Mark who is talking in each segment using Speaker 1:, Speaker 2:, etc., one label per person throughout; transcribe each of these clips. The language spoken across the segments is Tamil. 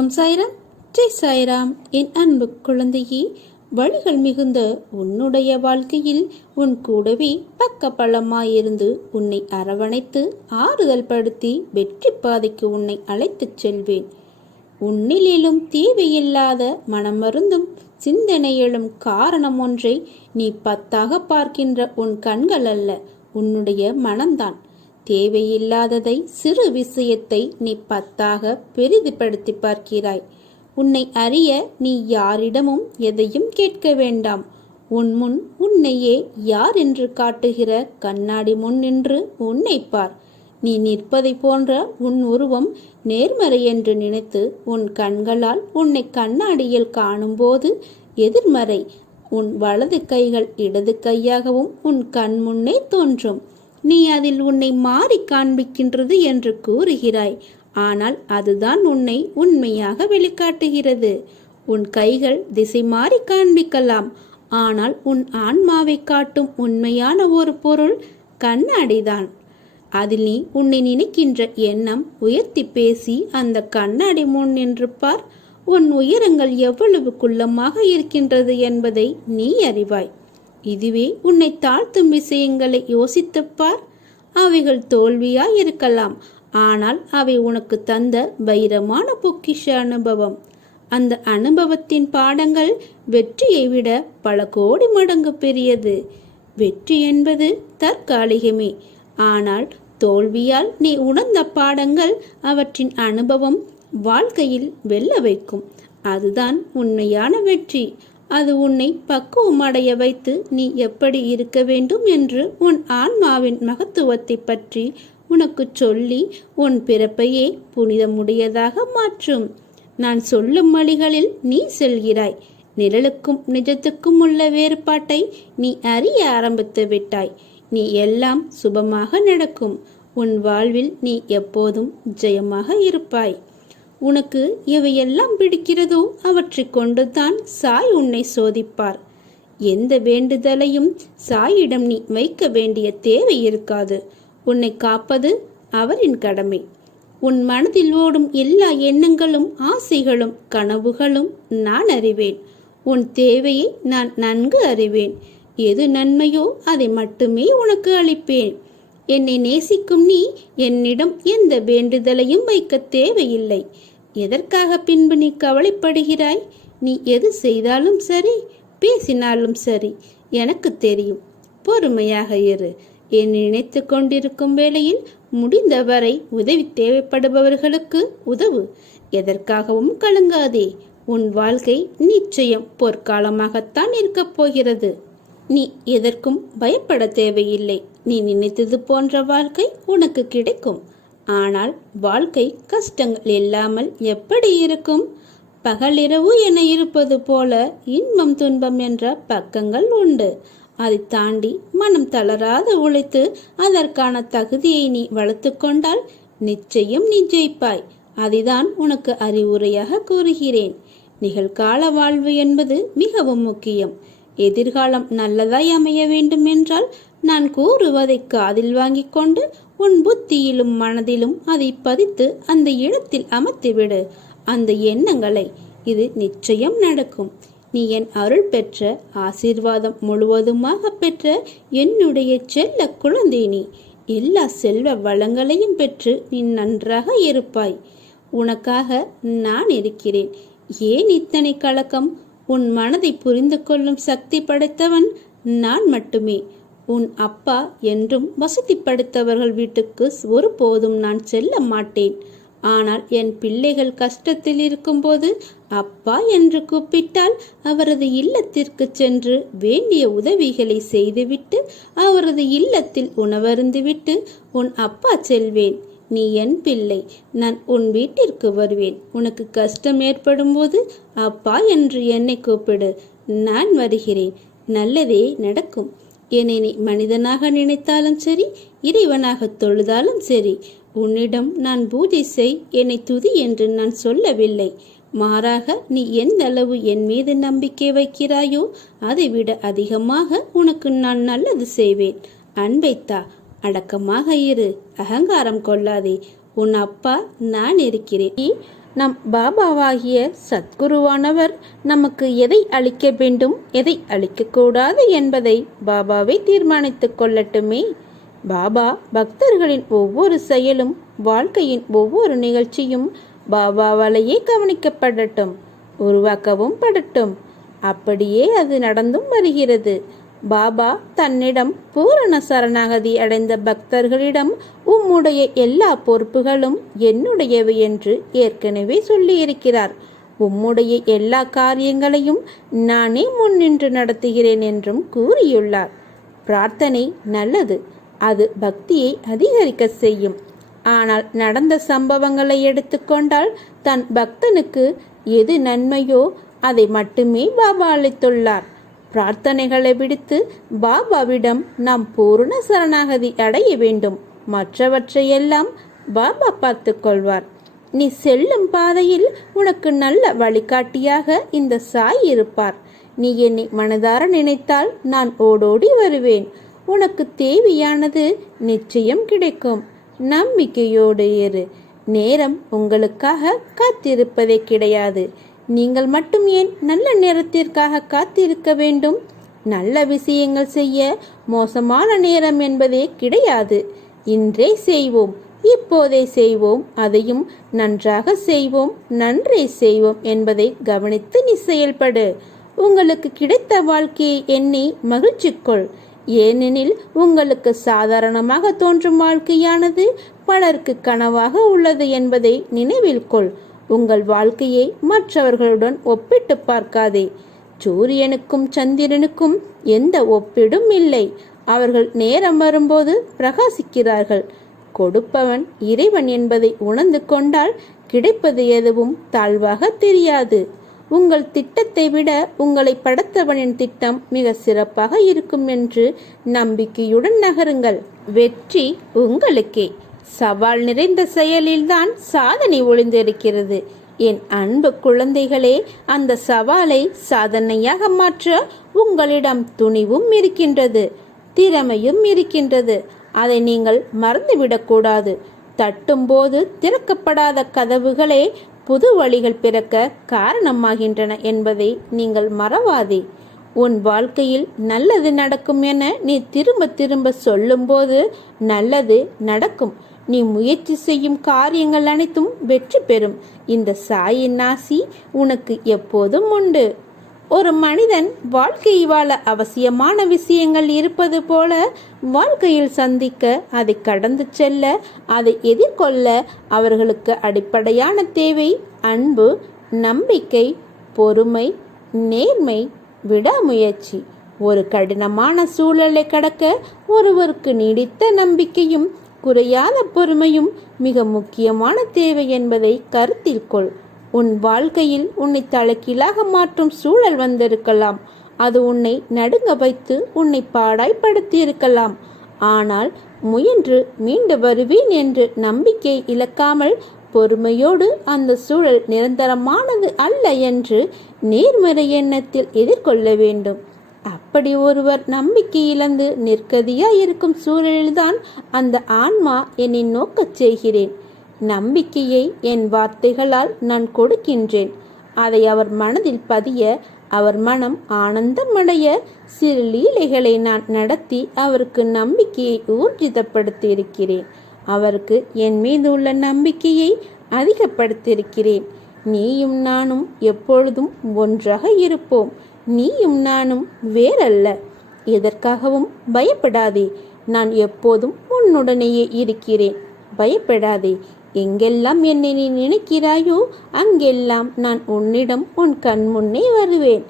Speaker 1: ஓம் சாய்ராம் ஜெய் சாய்ராம். என் அன்பு குழந்தையே வழிகள் மிகுந்த உன்னுடைய வாழ்க்கையில் உன் கூடவே பக்க பள்ளமாயிருந்து உன்னை அரவணைத்து ஆறுதல் படுத்தி வெற்றி பாதைக்கு உன்னை அழைத்துச் செல்வேன். உன்னிலும் தேவையில்லாத மனமருந்தும் சிந்தனையிலும் காரணம் ஒன்றை நீ பத்தாக பார்க்கின்ற உன் கண்கள் அல்ல உன்னுடைய மனம்தான். தேவையில்லாததை சிறு விஷயத்தை நீ பத்தாக பெரிதுபடுத்தி பார்க்கிறாய். உன்னை அறிய நீ யாரிடமும் எதையும் கேட்க வேண்டாம். உன் முன் உன்னையே யார் என்று காட்டுகிற கண்ணாடி முன் நின்று உன்னை பார். நீ நிற்பதை போன்ற உன் உருவம் நேர்மறை என்று நினைத்து உன் கண்களால் உன்னை கண்ணாடியில் காணும்போது எதிர்மறை. உன் வலது கைகள் இடது கையாகவும் உன் கண் முன்னே தோன்றும். நீ அதில் உன்னை மாறி காண்பிக்கின்றது என்று கூறுகிறாய். ஆனால் அதுதான் உன்னை உண்மையாக வெளிக்காட்டுகிறது. உன் கைகள் திசை மாறி காண்பிக்கலாம். ஆனால் உன் ஆன்மாவை காட்டும் உண்மையான ஒரு பொருள் கண்ணாடிதான். அதில் நீ உன்னை நினைக்கின்ற எண்ணம் உயர்த்தி பேசி அந்த கண்ணாடி முன் நின்று பார் உன் உயரங்கள் எவ்வளவு குள்ளமாக இருக்கின்றது என்பதை நீ அறிவாய். இதுவே உன்னை தாழ்த்தும் விஷயங்களை யோசித்துப்பார். அவைகள் தோல்வியா இருக்கலாம் ஆனால் அவை உனக்கு தந்த வைரமான பொக்கிஷ அனுபவம். அந்த அனுபவத்தின் பாடங்கள் வெற்றியை விட பல கோடி மடங்கு பெரியது. வெற்றி என்பது தற்காலிகமே. ஆனால் தோல்வியால் நீ உணர்ந்த பாடங்கள் அவற்றின் அனுபவம் வாழ்க்கையில் வெல்ல வைக்கும். அதுதான் உண்மையான வெற்றி. அது உன்னை பக்குவமடைய வைத்து நீ எப்படி இருக்க வேண்டும் என்று உன் ஆன்மாவின் மகத்துவத்தை பற்றி உனக்கு சொல்லி உன் பிறப்பையே புனிதமுடையதாக மாற்றும். நான் சொல்லும் வழிகளில் நீ செல்கிறாய். நிழலுக்கும் நிஜத்துக்கும் உள்ள வேறுபாட்டை நீ அறிய ஆரம்பித்து விட்டாய். நீ எல்லாம் சுபமாக நடக்கும். உன் வாழ்வில் நீ எப்போதும் ஜெயமாக இருப்பாய். உனக்கு எவையெல்லாம் பிடிக்கிறதோ அவற்றை கொண்டுதான் சாய் உன்னை சோதிப்பார். எந்த வேண்டுதலையும் சாயிடம் நீ வைக்க வேண்டிய தேவை இருக்காது. உன்னை காப்பது அவரின் கடமை. உன் மனதில் ஓடும் எல்லா எண்ணங்களும் ஆசைகளும் கனவுகளும் நான் அறிவேன். உன் தேவையை நான் நன்கு அறிவேன். எது நன்மையோ அதை மட்டுமே உனக்கு அளிப்பேன். என்னை நேசிக்கும் நீ என்னிடம் எந்த வேண்டுதலையும் வைக்க தேவையில்லை. எதற்காக பின்பு நீ கவலைப்படுகிறாய்? நீ எது செய்தாலும் சரி பேசினாலும் சரி எனக்கு தெரியும். பொறுமையாக இரு. என் நினைத்து கொண்டிருக்கும் வேளையில் முடிந்தவரை உதவி தேவைப்படுபவர்களுக்கு உதவு. எதற்காகவும் கலங்காதே. உன் வாழ்க்கை நிச்சயம் பொற்காலமாகத்தான் இருக்கப் போகிறது. நீ எதற்கும் பயப்பட தேவையில்லை. நீ நினைத்தது போன்ற வாழ்க்கை உனக்கு கிடைக்கும். ஆனால் வாழ்க்கை கஷ்டங்கள் இல்லாமல் எப்படி இருக்கும்? பகலிரவு என இருப்பது போல இன்பம் துன்பம் என்ற பக்கங்கள் உண்டு. அதை தாண்டி மனம் தளராத உழைத்து அதற்கான தகுதியை நீ வளர்த்து கொண்டால் நிச்சயம் நீ ஜெயிப்பாய். அதுதான் உனக்கு அறிவுரையாக கூறுகிறேன். நிகழ்கால வாழ்வு என்பது மிகவும் முக்கியம். எதிர்காலம் நல்லதாய் அமைய வேண்டும் என்றால் நான் கூறுவதை காதில் வாங்கிக் கொண்டு உன் புத்தியிலும் மனதிலும் அதை பதித்து அந்த இடத்தில் அமர்த்திவிடு. அந்த எண்ணங்களை இது நிச்சயம் நடக்கும். நீ என் அருள் பெற்ற ஆசீர்வாதம் முழுவதுமாக பெற்ற என்னுடைய செல்ல குழந்தை நீ எல்லா செல்வ வளங்களையும் பெற்று நீ நன்றாக இருப்பாய். உனக்காக நான் இருக்கிறேன். ஏன் இத்தனை கலக்கம்? உன் மனதை புரிந்து கொள்ளும் சக்தி படைத்தவன் நான் மட்டுமே. உன் அப்பா என்றும் வசதி படைத்தவர்கள் வீட்டுக்கு ஒருபோதும் நான் செல்ல மாட்டேன். ஆனால் என் பிள்ளைகள் கஷ்டத்தில் இருக்கும்போது அப்பா என்று கூப்பிட்டால் அவரது இல்லத்திற்கு சென்று வேண்டிய உதவிகளை செய்துவிட்டு அவரது இல்லத்தில் உணவருந்துவிட்டு உன் அப்பா செல்வேன். நீ என் பிள்ளை. நான் உன் வீட்டிற்கு வருவேன். உனக்கு கஷ்டம் ஏற்படும் போது அப்பா என்று என்னை கூப்பிடு. நான் வருகிறேன். நல்லதே நடக்கும். என்னை நீ மனிதனாக நினைத்தாலும் சரி இறைவனாக தொழுதாலும் சரி உன்னிடம் நான் பூஜை செய் என்னை துதி என்று நான் சொல்லவில்லை. மாறாக நீ எந்த அளவு என் மீது நம்பிக்கை வைக்கிறாயோ அதை விட அதிகமாக உனக்கு நான் நல்லது செய்வேன். அன்பைத்தா அடக்கமாக இரு. அகங்காரம் கொள்ளாதே. உன் அப்பா நான் இருக்கிறேன். நீ நம் பாபாவாகிய சத்குருவானவர் நமக்கு எதை அளிக்க வேண்டும் எதை அளிக்கக்கூடாது என்பதை பாபாவை தீர்மானித்துக் கொள்ளட்டுமே. பாபா பக்தர்களின் ஒவ்வொரு செயலும் வாழ்க்கையின் ஒவ்வொரு நிகழ்ச்சியும் பாபாவாலேயே கவனிக்கப்படட்டும் உருவாக்கவும் படட்டும். அப்படியே அது நடந்தும் வருகிறது. பாபா தன்னிடம் பூரண சரணாகதி அடைந்த பக்தர்களிடம் உம்முடைய எல்லா பொறுப்புகளும் என்னுடையவை என்று ஏற்கனவே சொல்லியிருக்கிறார். உம்முடைய எல்லா காரியங்களையும் நானே முன்னின்று நடத்துகிறேன் என்றும் கூறியுள்ளார். பிரார்த்தனை நல்லது. அது பக்தியை அதிகரிக்க செய்யும். ஆனால் நடந்த சம்பவங்களை எடுத்துக்கொண்டால் தன் பக்தனுக்கு எது நன்மையோ அதை மட்டுமே பாபா அளித்துள்ளார். பிரார்த்தனைகளை விடுத்து பாபாவிடம் நாம் பூரண சரணாகதி அடைய வேண்டும். மற்றவற்றையெல்லாம் பாபா பார்த்து கொள்வார். நீ செல்லும் பாதையில் உனக்கு நல்ல வழிகாட்டியாக இந்த சாய் இருப்பார். நீ என்னை மனதார நினைத்தால் நான் ஓடோடி வருவேன். உனக்கு தேவையானது நிச்சயம் கிடைக்கும். நம்பிக்கையோடு இரு. நேரம் உங்களுக்காக காத்திருப்பதே கிடையாது. நீங்கள் மட்டும் ஏன் நல்ல நேரத்திற்காக காத்திருக்க வேண்டும்? நல்ல விஷயங்கள் செய்ய மோசமான நேரம் என்பதே கிடையாது. இன்றே செய்வோம் இப்போதே செய்வோம் அதையும் நன்றாக செய்வோம் நன்றே செய்வோம் என்பதை கவனித்து நீ செயல்படு. உங்களுக்கு கிடைத்த வாழ்க்கையை எண்ணி மகிழ்ச்சிக்கொள். ஏனெனில் உங்களுக்கு சாதாரணமாக தோன்றும் வாழ்க்கையானது பலருக்கு கனவாக உள்ளது என்பதை நினைவில் கொள். உங்கள் வாழ்க்கையை மற்றவர்களுடன் ஒப்பிட்டு பார்க்காதே. சூரியனுக்கும் சந்திரனுக்கும் எந்த ஒப்பிடும் இல்லை. அவர்கள் நேரம் வரும்போது பிரகாசிக்கிறார்கள். கொடுப்பவன் இறைவன் என்பதை உணர்ந்து கொண்டால் கிடைப்பது எதுவும் தாழ்வாக தெரியாது. உங்கள் திட்டத்தை விட உங்களை படைத்தவனின் திட்டம் மிக சிறப்பாக இருக்கும் என்று நம்பிக்கையுடன் நகருங்கள். வெற்றி உங்களுக்கே. சவால் நிறைந்த செயலில்தான் சாதனை ஒளிந்திருக்கிறது. என் அன்பு குழந்தைகளே அந்த சவாலை சாதனையாக மாற்ற உங்களிடம் துணிவும் இருக்கின்றது திறமையும் இருக்கின்றது. அதை நீங்கள் மறந்துவிடக்கூடாது தட்டும்போது திறக்கப்படாத கதவுகளே புது வழிகள் பிறக்க காரணமாகின்றன என்பதை நீங்கள் மறவாதே. உன் வாழ்க்கையில் நல்லது நடக்கும் என நீ திரும்ப திரும்ப சொல்லும்போது நல்லது நடக்கும். நீ முயற்சி செய்யும் காரியங்கள் அனைத்தும் வெற்றி பெறும். இந்த சாயின் நாசி உனக்கு எப்போதும் உண்டு. ஒரு மனிதன் வாழ்க்கை வாழ அவசியமான விஷயங்கள் இருப்பது போல வாழ்க்கையில் சந்திக்க அதை கடந்து செல்ல அதை எதிர்கொள்ள அவர்களுக்கு அடிப்படையான தேவை அன்பு நம்பிக்கை பொறுமை நேர்மை விடாமுயற்சி. ஒரு கடினமான சூழலை கடக்க ஒருவருக்கு நீடித்த நம்பிக்கையும் குறையாத பொறுமையும் மிக முக்கியமான தேவை என்பதை கருத்தில் கொள். உன் வாழ்க்கையில் உன்னை தலைகீழாக மாற்றும் சூழல் வந்திருக்கலாம். அது உன்னை நடுங்க வைத்து உன்னை பாடாய்ப்படுத்தி இருக்கலாம். ஆனால் முயன்று மீண்டு வருவேன் என்று நம்பிக்கை இழக்காமல் பொறுமையோடு அந்த சூழல் நிரந்தரமானது அல்ல என்று நேர்மறை எண்ணத்தில் எதிர்கொள்ள வேண்டும். அப்படி ஒருவர் நம்பிக்கை இழந்து நிற்கதியா இருக்கும் சூழலில்தான் அந்த ஆன்மா என்னை நோக்கச் செய்கிறேன். நம்பிக்கையை என் வார்த்தைகளால் நான் கொடுக்கின்றேன். அதை அவர் மனதில் பதிய அவர் மனம் ஆனந்தமடைய சிறு லீலைகளை நான் நடத்தி அவருக்கு நம்பிக்கையை ஊர்ஜிதப்படுத்தியிருக்கிறேன். அவருக்கு என் மீது உள்ள நம்பிக்கையை அதிகப்படுத்தியிருக்கிறேன். நீயும் நானும் எப்பொழுதும் ஒன்றாக இருப்போம். நீயும் நானும் வேறல்ல. எதற்காகவும் பயப்படாதே. நான் எப்போதும் உன்னுடனேயே இருக்கிறேன். பயப்படாதே. எங்கெல்லாம் என்னை நீ நினைக்கிறாயோ அங்கெல்லாம் நான் உன்னிடம் உன் கண் முன்னே வருவேன்.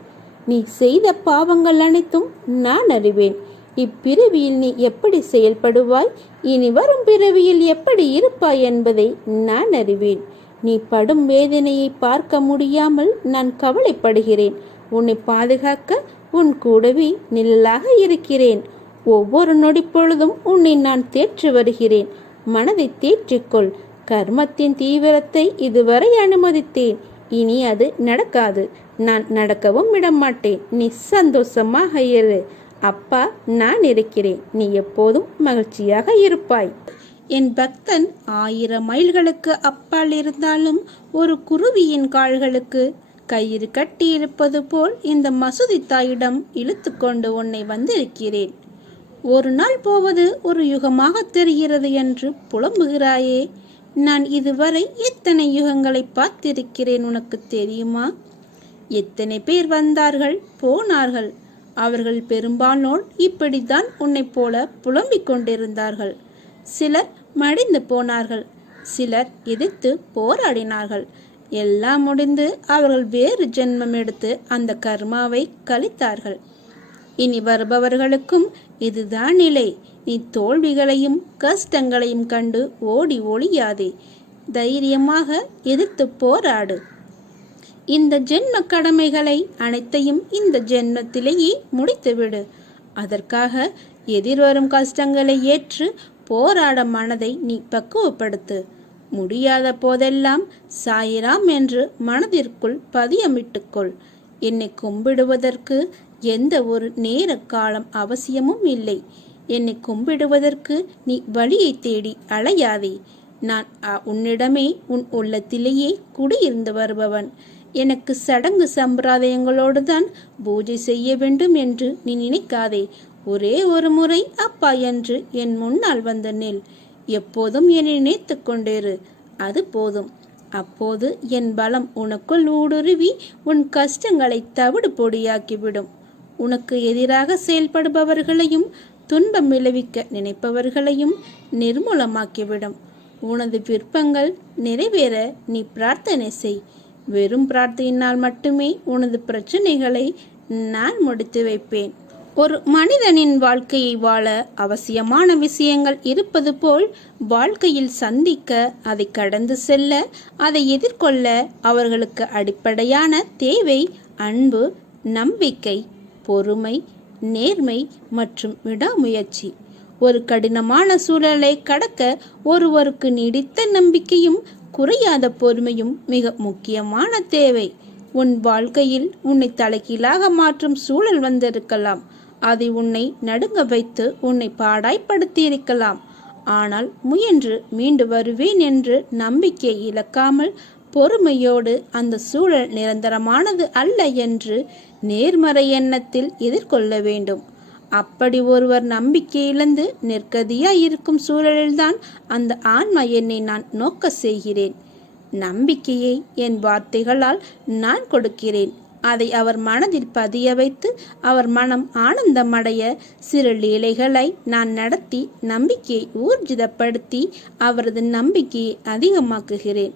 Speaker 1: நீ செய்த பாவங்கள் அனைத்தும் நான் அறிவேன். இப்பிறவியில் நீ எப்படி செயல்படுவாய்? இனி வரும் பிறவியில் எப்படி இருப்பாய் என்பதை நான் அறிவேன். நீ படும் வேதனையை பார்க்க முடியாமல் நான் கவலைப்படுகிறேன். உன்னை பாதுகாக்க உன் கூடவே நிழலாக இருக்கிறேன். ஒவ்வொரு நொடி பொழுதும் உன்னை நான் தேற்றி வருகிறேன். மனதை தேற்றிக்கொள். கர்மத்தின் தீவிரத்தை இதுவரை அனுமதித்தேன். இனி அது நடக்காது. நான் நடக்கவும் விடமாட்டேன். நீ சந்தோஷமாக இரு. அப்பா நான் இருக்கிறேன். நீ எப்போதும் மகிழ்ச்சியாக இருப்பாய். என் பக்தன் ஆயிரம் மைல்களுக்கு அப்பால் இருந்தாலும் ஒரு குருவியின் கால்களுக்கு கயிறு கட்டி இருப்பது போல் இந்த மசூதி தாயிடம் இழுத்து கொண்டு உன்னை வந்திருக்கிறேன். ஒரு நாள் போவது ஒரு யுகமாக தெரிகிறது என்று புலம்புகிறாயே. நான் இதுவரை எத்தனை யுகங்களை பார்த்திருக்கிறேன் உனக்கு தெரியுமா? எத்தனை பேர் வந்தார்கள் போனார்கள். அவர்கள் பெரும்பாலோர் இப்படித்தான் உன்னைப் போல புலம்பிக் கொண்டிருந்தார்கள். சிலர் மடிந்து போனார்கள். சிலர் எதிர்த்து போராடினார்கள். எல்லாம் முடிந்து அவர்கள் வேறு ஜென்மம் எடுத்து அந்த கர்மாவை கழித்தார்கள். இனி வருபவர்களுக்கும் இதுதான் நிலை. நீ தோல்விகளையும் கஷ்டங்களையும் கண்டு ஓடி ஒளியாதே. தைரியமாக எதிர்த்து போராடு. இந்த ஜென்ம கடமைகளை அனைத்தையும் இந்த ஜென்மத்திலேயே முடித்துவிடு. அதற்காக எதிர்வரும் கஷ்டங்களை ஏற்று போராட மனதை நீ பக்குவப்படுத்து. முடியாத போதெல்லாம் சாயிராம் என்று மனதிற்குள் பதியமிட்டுக்கொள் என்னை கும்பிடுவதற்கு எந்த ஒரு நேர காலம் அவசியமும் இல்லை. என்னை கும்பிடுவதற்கு நீ வழியை தேடி அலையாதே. நான் அ- உன்னிடமே உன் உள்ளத்திலேயே குடியிருந்து வருபவன். எனக்கு சடங்கு சம்பிரதாயங்களோடு தான் பூஜை செய்ய வேண்டும் என்று நீ நினைக்காதே. ஒரே ஒரு முறை அப்பா என்று என் முன்னால் வந்த நெல். எப்போதும் என்னை நினைத்து கொண்டிரு அது போதும். அப்போது என் பலம் உனக்குள் ஊடுருவி உன் கஷ்டங்களை தவிடு பொடியாக்கிவிடும். உனக்கு எதிராக செயல்படுபவர்களையும் துன்பம் விளைவிக்க நினைப்பவர்களையும் நிர்மூலமாக்கிவிடும். உனது விருப்பங்கள் நிறைவேற நீ பிரார்த்தனை செய். வெறும் பிரார்த்தையினால் மட்டுமே உனது பிரச்சனைகளை நான் முடித்து வைப்பேன். ஒரு மனிதனின் வாழ்க்கையை வாழ அவசியமான விஷயங்கள் இருப்பது போல் வாழ்க்கையில் சந்திக்க அதை கடந்து செல்ல அதை எதிர்கொள்ள அவர்களுக்கு அடிப்படையான தேவை அன்பு நம்பிக்கை பொறுமை நேர்மை மற்றும் விடாமுயற்சி. ஒரு கடினமான சூழலை கடக்க ஒருவருக்கு நீடித்த நம்பிக்கையும் குறையாத பொறுமையும் மிக முக்கியமான தேவை. உன் வாழ்க்கையில் உன்னை தலைகீழாக மாற்றும் சூழல் வந்திருக்கலாம். அதை உன்னை நடுங்க வைத்து உன்னை பாடாய்ப்படுத்தியிருக்கலாம். ஆனால் முயன்று மீண்டு வருவேன் என்று நம்பிக்கை இழக்காமல் பொறுமையோடு அந்த சூழல் நிரந்தரமானது அல்ல என்று நேர்மறை எண்ணத்தில் எதிர்கொள்ள வேண்டும். அப்படி ஒருவர் நம்பிக்கை இழந்து இருக்கும் சூழலில்தான் அந்த ஆன்மா என்னை நான் நோக்க செய்கிறேன். நம்பிக்கையை என் வார்த்தைகளால் நான் கொடுக்கிறேன். அதை அவர் மனதில் பதிய வைத்து அவர் மனம் ஆனந்தமடைய சிறு லீலைகளை நான் நடத்தி நம்பிக்கையை ஊர்ஜிதப்படுத்தி அவரது நம்பிக்கையை அதிகமாக்குகிறேன்.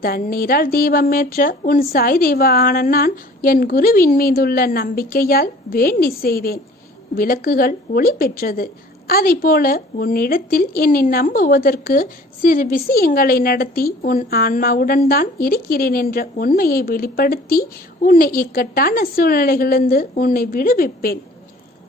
Speaker 1: தண்ணீரால் தீபம் ஏற்ற உன் சாய் தெய்வ ஆன நான் என் குருவின் மீதுள்ள நம்பிக்கையால் வேண்டி செய்தேன். விளக்குகள் ஒளி பெற்றது. அதைப் போல உன்னிடத்தில் என்னை நம்புவதற்கு சிறு விஷயங்களை நடத்தி உன் ஆன்மாவுடன் தான் இருக்கிறேன் என்ற உண்மையை வெளிப்படுத்தி உன்னை இக்கட்டான சூழ்நிலைகளிலிருந்து உன்னை விடுவிப்பேன்.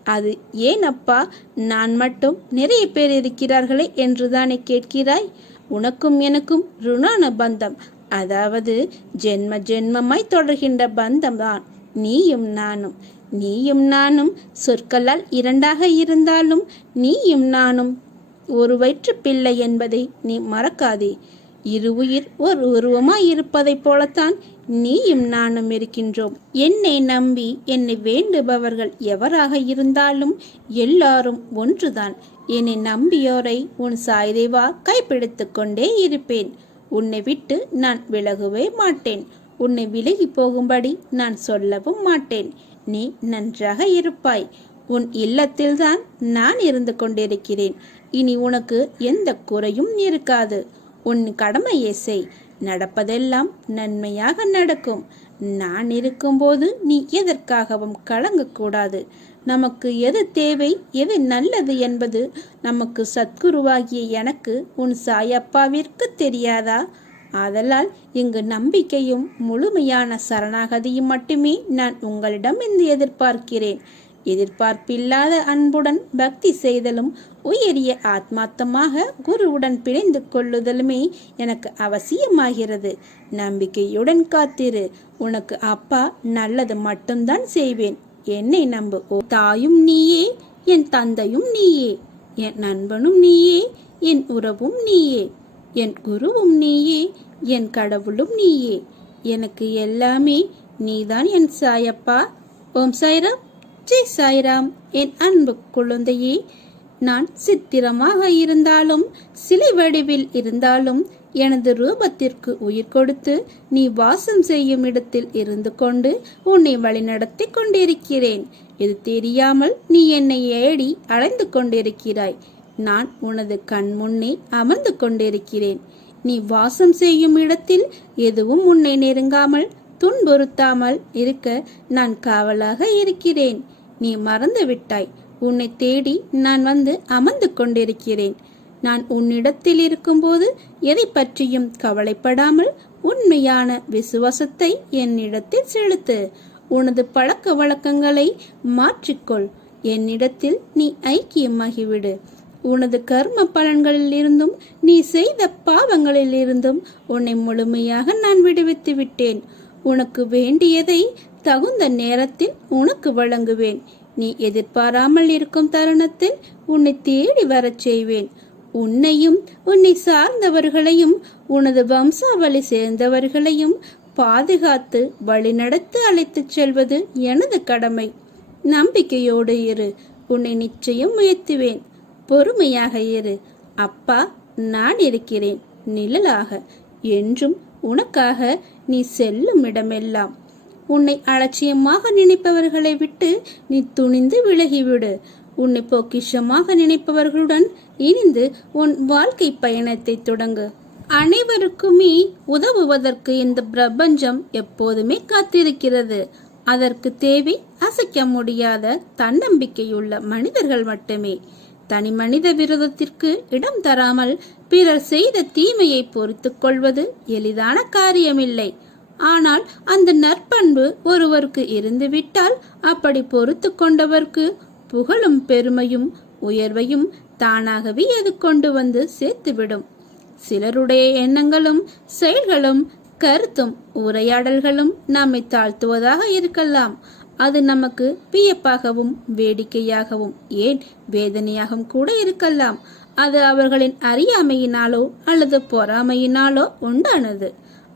Speaker 1: அது ஏன் அப்பா? நான் மட்டும் நிறைய பேர் இருக்கிறார்களே என்றுதானே கேட்கிறாய்? உனக்கும் எனக்கும் ருணான பந்தம். அதாவது ஜென்ம ஜென்மமாய் தொடர்கின்ற பந்தம்தான். நீயும் நானும். நீயும் நானும் சொற்களால் இரண்டாக இருந்தாலும் நீயும் நானும் ஒரு வயிற்று பிள்ளை என்பதை நீ மறக்காதே. இரு உயிர் ஒரு உருவமாய் இருப்பதைப் போலத்தான் நீயும் நானும் இருக்கின்றோம். என்னை நம்பி என்னை வேண்டுபவர்கள் எவராக இருந்தாலும் எல்லாரும் ஒன்றுதான். என்னை நம்பியோரை உன் சாய்தேவா கைப்பிடித்து கொண்டே இருப்பேன். உன்னை விட்டு நான் விலகவே மாட்டேன். உன்னை விலகி போகும்படி நான் சொல்லவும் மாட்டேன். நீ நன்றாக இருப்பாய். உன் இல்லத்தில்தான் நான் இருந்து கொண்டிருக்கிறேன். இனி உனக்கு எந்த குறையும் இருக்காது. உன் கடமையை செய். நடப்பதெல்லாம் நன்மையாக நடக்கும். நான் இருக்கும்போது நீ எதற்காகவும் கலங்கக்கூடாது. நமக்கு எது தேவை எது நல்லது என்பது நமக்கு சத்குருவாகிய எனக்கு உன் சாயப்பாவிற்கு தெரியாதா? ஆதலால் இங்கு நம்பிக்கையும் முழுமையான சரணாகதியும் மட்டுமே நான் உங்களிடம் இருந்து எதிர்பார்க்கிறேன். எதிர்பார்ப்பில்லாத அன்புடன் பக்தி செய்தலும் உயரிய ஆத்மார்த்தமாக குருவுடன் பிணைந்து கொள்ளுதலுமே எனக்கு அவசியமாகிறது. நம்பிக்கையுடன் காத்திரு. உனக்கு அப்பா நல்லது மட்டும்தான் செய்வேன். என்னை நம்பு. ஓ தாயும் நீயே என் தந்தையும் நீயே. என் நண்பனும் நீயே என் உறவும் நீயே. என் குருவும் நீயே என் கடவுளும் நீயே. எனக்கு எல்லாமே நீதான் என் சாயப்பா. ஓம் சாய்ராம் ஜெய் சாய்ராம். என் அன்பு குழந்தையே நான் சித்திரமாக இருந்தாலும் சிலை வடிவில் இருந்தாலும் எனது ரூபத்திற்கு உயிர் கொடுத்து நீ வாசம் செய்யும் இடத்தில் இருந்து கொண்டு உன்னை வழிநடத்தி கொண்டிருக்கிறேன். இது தெரியாமல் நீ என்னை ஏடி அலைந்து கொண்டிருக்கிறாய். நான் உனது கண் முன்னே அமர்ந்து கொண்டிருக்கிறேன். நீ வாசம் செய்யும் இடத்தில் எதுவும் உன்னை நெருங்காமல் துன்புறுத்தாமல் இருக்க நான் காவலாக இருக்கிறேன். நீ மறந்து விட்டாய். உன்னை தேடி நான் வந்து அமர்ந்து கொண்டிருக்கிறேன். நான் உன்னிடத்தில் இருக்கும்போது எதை பற்றியும் கவலைப்படாமல் உண்மையான விசுவாசத்தை என்னிடத்தில் செலுத்து. உனது பழக்க வழக்கங்களை மாற்றிக்கொள். என்னிடத்தில் நீ ஐக்கியமாகிவிடு. உனது கர்ம பலன்களில் இருந்தும் நீ செய்த பாவங்களில் இருந்தும் உன்னை முழுமையாக நான் விடுவித்து விட்டேன். உனக்கு வேண்டியதை தகுந்த நேரத்தில் உனக்கு வழங்குவேன். நீ எதிர்பாராமல் இருக்கும் தருணத்தில் உன்னை தேடி வரச் செய்வேன். உன்னையும் உன்னை சார்ந்தவர்களையும் உனது வம்சாவளி சேர்ந்தவர்களையும் பாதுகாத்து வழிநடத்து அழைத்துச் செல்வது எனது கடமை. நம்பிக்கையோடு இரு. உன்னை நிச்சயம் உயர்த்துவேன். பொறுமையாக இரு. அப்பா நான் இருக்கிறேன். நிழலாக. என்றும் உனக்காக நீ செல்லும் இடமெல்லாம். உன்னை அலட்சியமாக நினைப்பவர்களை விட்டு நீ துணிந்து விலகிவிடு. உன்னை பொக்கிஷமாக நினைப்பவர்களுடன் இணைந்து உன் வாழ்க்கை பயணத்தை தொடங்கு. அனைவருக்குமே உதவுவதற்கு இந்த பிரபஞ்சம் எப்போதுமே காத்திருக்கிறது. அதற்கு தேவை அசைக்க முடியாத தன்னம்பிக்கையுள்ள மனிதர்கள் மட்டுமே. தனி மனித விரோதத்திற்கு இடம் தராமல் பிறர் செய்த தீமையை பொறுத்துக் கொள்வது எளிதான காரியமில்லை. ஆனால் அந்த நற்பண்பு ஒருவருக்கு இருந்துவிட்டால் அப்படி பொறுத்து கொண்டவர்க்கு புகழும் பெருமையும் உயர்வையும் தானாகவே அது கொண்டு வந்து சேர்த்துவிடும். சிலருடைய எண்ணங்களும் செயல்களும் கருத்தும் உரையாடல்களும் நம்மை தாழ்த்துவதாக இருக்கலாம். அது நமக்கு வியப்பாகவும் வேடிக்கையாகவும் ஏன் வேதனையாகவும் கூட இருக்கலாம். அது அவர்களின் அறியாமையினாலோ அல்லது பொறாமையினாலோ உண்டானது.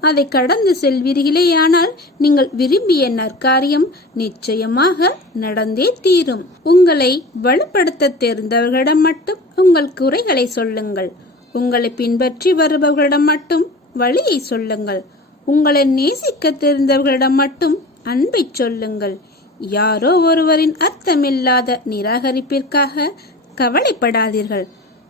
Speaker 1: அதை கடந்து செல்வீர்களேயானால் நீங்கள் விரும்பிய நற்காரியம் நிச்சயமாக நடந்தே தீரும். உங்களை வலுப்படுத்த தெரிந்தவர்களிடம் மட்டும் உங்கள் குறைகளை சொல்லுங்கள். உங்களை பின்பற்றி வருபவர்களிடம் மட்டும் வழியை சொல்லுங்கள். உங்களை நேசிக்க தெரிந்தவர்களிடம் மட்டும் அன்பை சொல்லுங்கள். யாரோ ஒருவரின் அர்த்தமில்லாத நிராகரிப்பிற்காக கவலைப்படாதீர்கள்.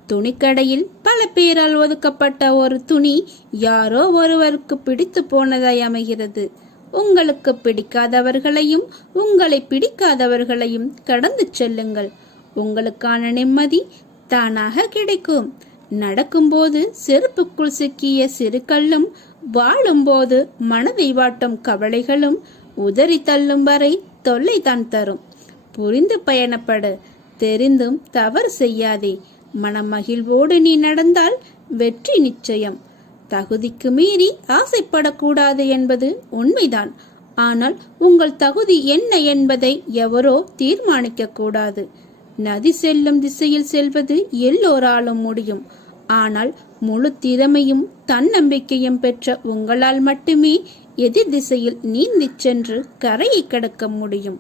Speaker 1: துணிக்கடையில் பல பேரால் ஒதுக்கப்பட்ட ஒரு துணி யாரோ ஒருவருக்கு பிடித்து போனதாய் அமைகிறது. உங்களுக்கு பிடிக்காதவர்களையும் உங்களை பிடிக்காதவர்களையும் கடந்து செல்லுங்கள். உங்களுக்கான நிம்மதி தானாக கிடைக்கும். நடக்கும்போது செருப்புக்குள் சிக்கிய சிறு கல்லும் வாழும்போது மனதை வாட்டும் கவலைகளும் உதறி தள்ளும் வரை தொல்லை தான் தரும். புரிந்து பயணப்படு. தெரிந்தும் தவறு செய்யாதே. மனமகிழ்வோடு நீ நடந்தால் வெற்றி நிச்சயம். தகுதிக்கு மீறி ஆசைப்படக்கூடாது என்பது உண்மைதான். ஆனால் உங்கள் தகுதி என்ன என்பதை எவரோ தீர்மானிக்க கூடாது நதி செல்லும் திசையில் செல்வது எல்லோராலும் முடியும். ஆனால் முழு திறமையும் தன்னம்பிக்கையும் பெற்ற உங்களால் மட்டுமே எதிர் திசையில் நீந்திச் சென்று கரையை கடக்க முடியும்.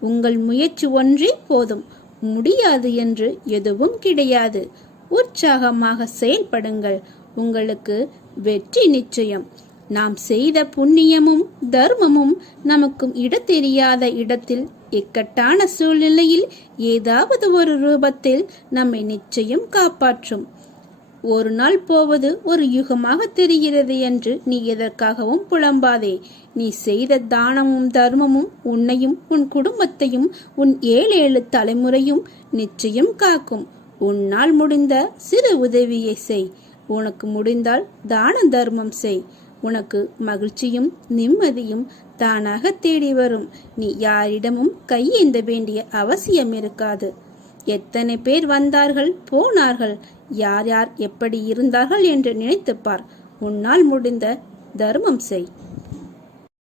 Speaker 1: உங்கள் முயற்சி ஒன்றே போதும். முடியாது என்று எதுவும் கிடையாது. உற்சாகமாக செயல்படுங்கள். உங்களுக்கு வெற்றி நிச்சயம். நாம் செய்த புண்ணியமும் தர்மமும் நமக்கும் இடத்தெரியாத இடத்தில் இக்கட்டான சூழ்நிலையில் ஏதாவது ஒரு ரூபத்தில் நம்மை நிச்சயம் காப்பாற்றும். ஒரு நாள் போவது ஒரு யுகமாக தெரிகிறது என்று நீ எதற்காகவும் புலம்பாதே. நீ செய்த தானமும் தர்மமும் உன்னையும் உன் குடும்பத்தையும் உன் ஏழு ஏழு தலைமுறையும் நிச்சயம் காக்கும். உன்னால் முடிந்த சிறு உதவியை செய். உனக்கு முடிந்தால் தான தர்மம் செய். உனக்கு மகிழ்ச்சியும் நிம்மதியும் தானாக தேடி வரும். நீ யாரிடமும் கையேந்த வேண்டிய அவசியம் இருக்காது. எத்தனை பேர் வந்தார்கள் போனார்கள் யார் யார் எப்படி இருந்தார்கள் என்று நினைத்துப்பார் உன்னால் முடிந்த தர்மம் செய்.